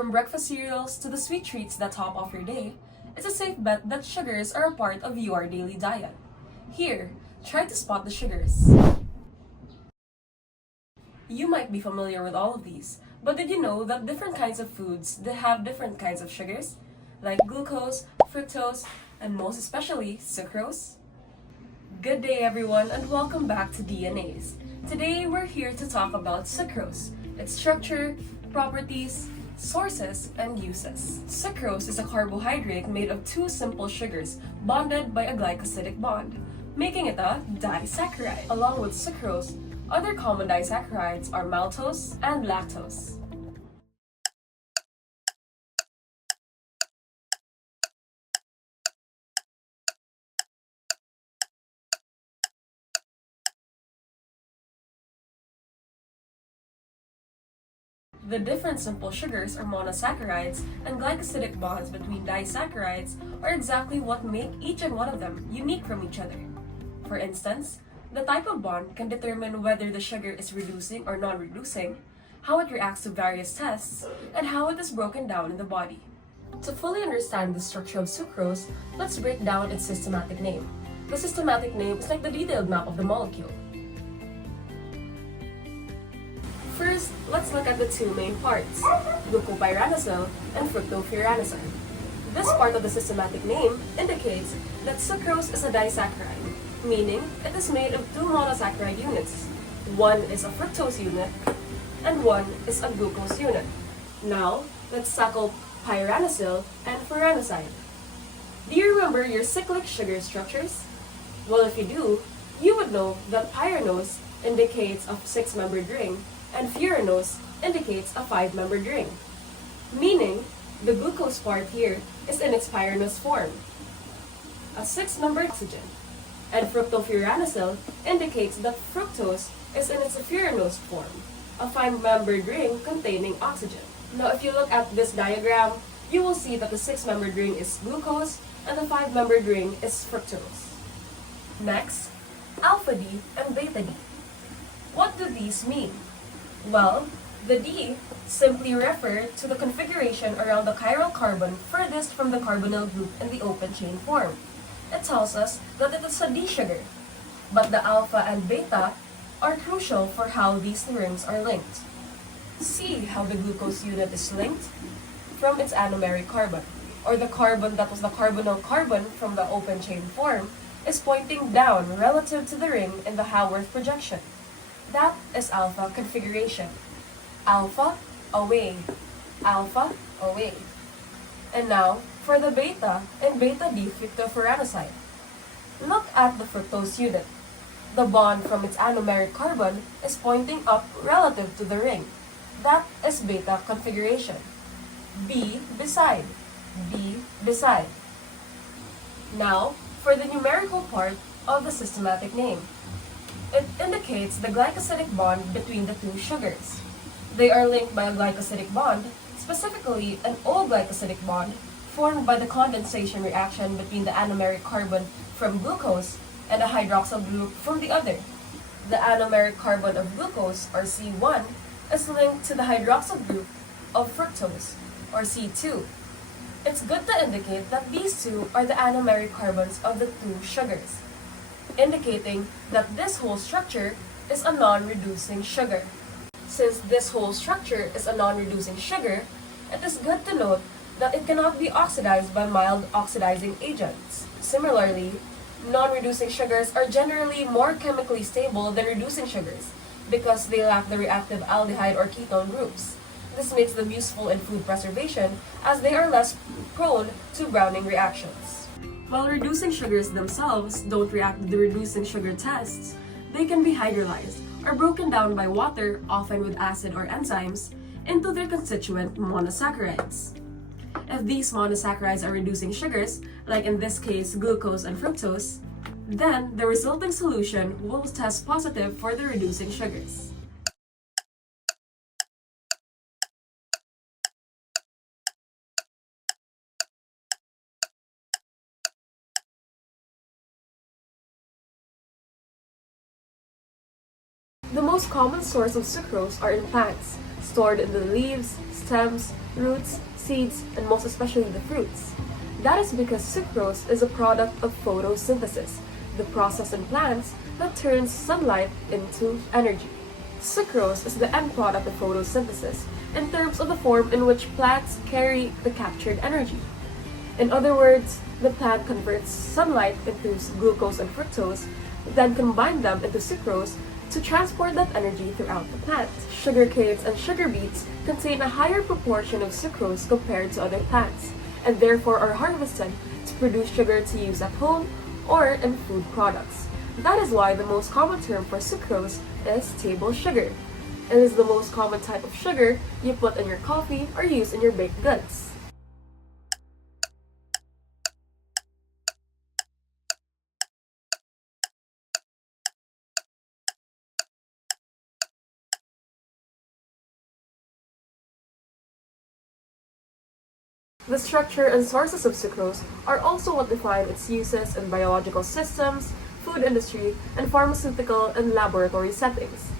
From breakfast cereals to the sweet treats that top off your day, it's a safe bet that sugars are a part of your daily diet. Here, try to spot the sugars. You might be familiar with all of these, but did you know that different kinds of foods have different kinds of sugars, like glucose, fructose, and most especially sucrose? Good day everyone, and welcome back to DNAs. Today we're here to talk about sucrose, its structure, properties, sources, and uses. Sucrose is a carbohydrate made of two simple sugars bonded by a glycosidic bond, making it a disaccharide. Along with sucrose, other common disaccharides are maltose and lactose. The different simple sugars or monosaccharides and glycosidic bonds between disaccharides are exactly what make each and one of them unique from each other. For instance, the type of bond can determine whether the sugar is reducing or non-reducing, how it reacts to various tests, and how it is broken down in the body. To fully understand the structure of sucrose, let's break down its systematic name. The systematic name is like the detailed map of the molecule. First, let's look at the two main parts, glucopyranosyl and fructopyranoside. This part of the systematic name indicates that sucrose is a disaccharide, meaning it is made of two monosaccharide units. One is a fructose unit, and one is a glucose unit. Now, let's tackle pyranosyl and pyranoside. Do you remember your cyclic sugar structures? Well, if you do, you would know that pyranose indicates a 6-membered ring, and furanose indicates a 5-membered ring. Meaning, the glucose part here is in its pyranose form, a 6-membered oxygen. And fructopyranosyl indicates that fructose is in its furanose form, a 5-membered ring containing oxygen. Now, if you look at this diagram, you will see that the 6-membered ring is glucose and the 5-membered ring is fructose. Next, alpha D and beta D. What do these mean? Well, the D simply refer to the configuration around the chiral carbon furthest from the carbonyl group in the open chain form. It tells us that it is a D sugar, but the alpha and beta are crucial for how these rings are linked. See how the glucose unit is linked from its anomeric carbon, or the carbon that was the carbonyl carbon from the open chain form is pointing down relative to the ring in the Haworth projection. That is alpha configuration. Alpha, away. Alpha, away. And now, for the beta and beta-D fructopyranoside. Look at the fructose unit. The bond from its anomeric carbon is pointing up relative to the ring. That is beta configuration. B beside. B beside. Now, for the numerical part of the systematic name. It indicates the glycosidic bond between the two sugars. They are linked by a glycosidic bond, specifically an O-glycosidic bond, formed by the condensation reaction between the anomeric carbon from glucose and a hydroxyl group from the other. The anomeric carbon of glucose, or C1, is linked to the hydroxyl group of fructose, or C2. It's good to indicate that these two are the anomeric carbons of the two sugars, indicating that this whole structure is a non-reducing sugar. Since this whole structure is a non-reducing sugar, it is good to note that it cannot be oxidized by mild oxidizing agents. Similarly, non-reducing sugars are generally more chemically stable than reducing sugars because they lack the reactive aldehyde or ketone groups. This makes them useful in food preservation as they are less prone to browning reactions. While reducing sugars themselves don't react with the reducing sugar tests, they can be hydrolyzed or broken down by water, often with acid or enzymes, into their constituent monosaccharides. If these monosaccharides are reducing sugars, like in this case glucose and fructose, then the resulting solution will test positive for the reducing sugars. The most common source of sucrose are in plants, stored in the leaves, stems, roots, seeds, and most especially the fruits. That is because sucrose is a product of photosynthesis, the process in plants that turns sunlight into energy. Sucrose is the end product of photosynthesis in terms of the form in which plants carry the captured energy. In other words, the plant converts sunlight into glucose and fructose, then combine them into sucrose to transport that energy throughout the plant. Sugar canes and sugar beets contain a higher proportion of sucrose compared to other plants, and therefore are harvested to produce sugar to use at home or in food products. That is why the most common term for sucrose is table sugar. It is the most common type of sugar you put in your coffee or use in your baked goods. The structure and sources of sucrose are also what define its uses in biological systems, food industry, and pharmaceutical and laboratory settings.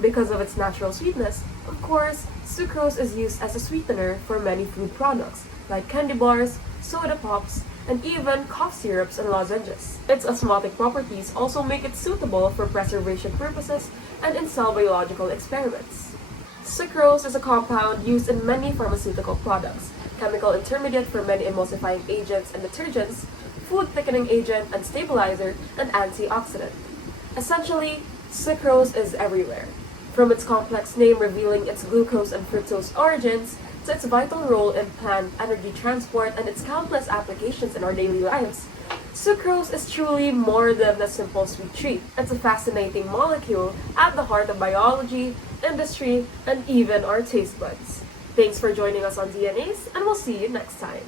Because of its natural sweetness, of course, sucrose is used as a sweetener for many food products, like candy bars, soda pops, and even cough syrups and lozenges. Its osmotic properties also make it suitable for preservation purposes and in cell biological experiments. Sucrose is a compound used in many pharmaceutical products, chemical intermediate for many emulsifying agents and detergents, food thickening agent and stabilizer, and antioxidant. Essentially, sucrose is everywhere. From its complex name revealing its glucose and fructose origins, to its vital role in plant energy transport and its countless applications in our daily lives, sucrose is truly more than a simple sweet treat. It's a fascinating molecule at the heart of biology, industry, and even our taste buds. Thanks for joining us on DNAs, and we'll see you next time.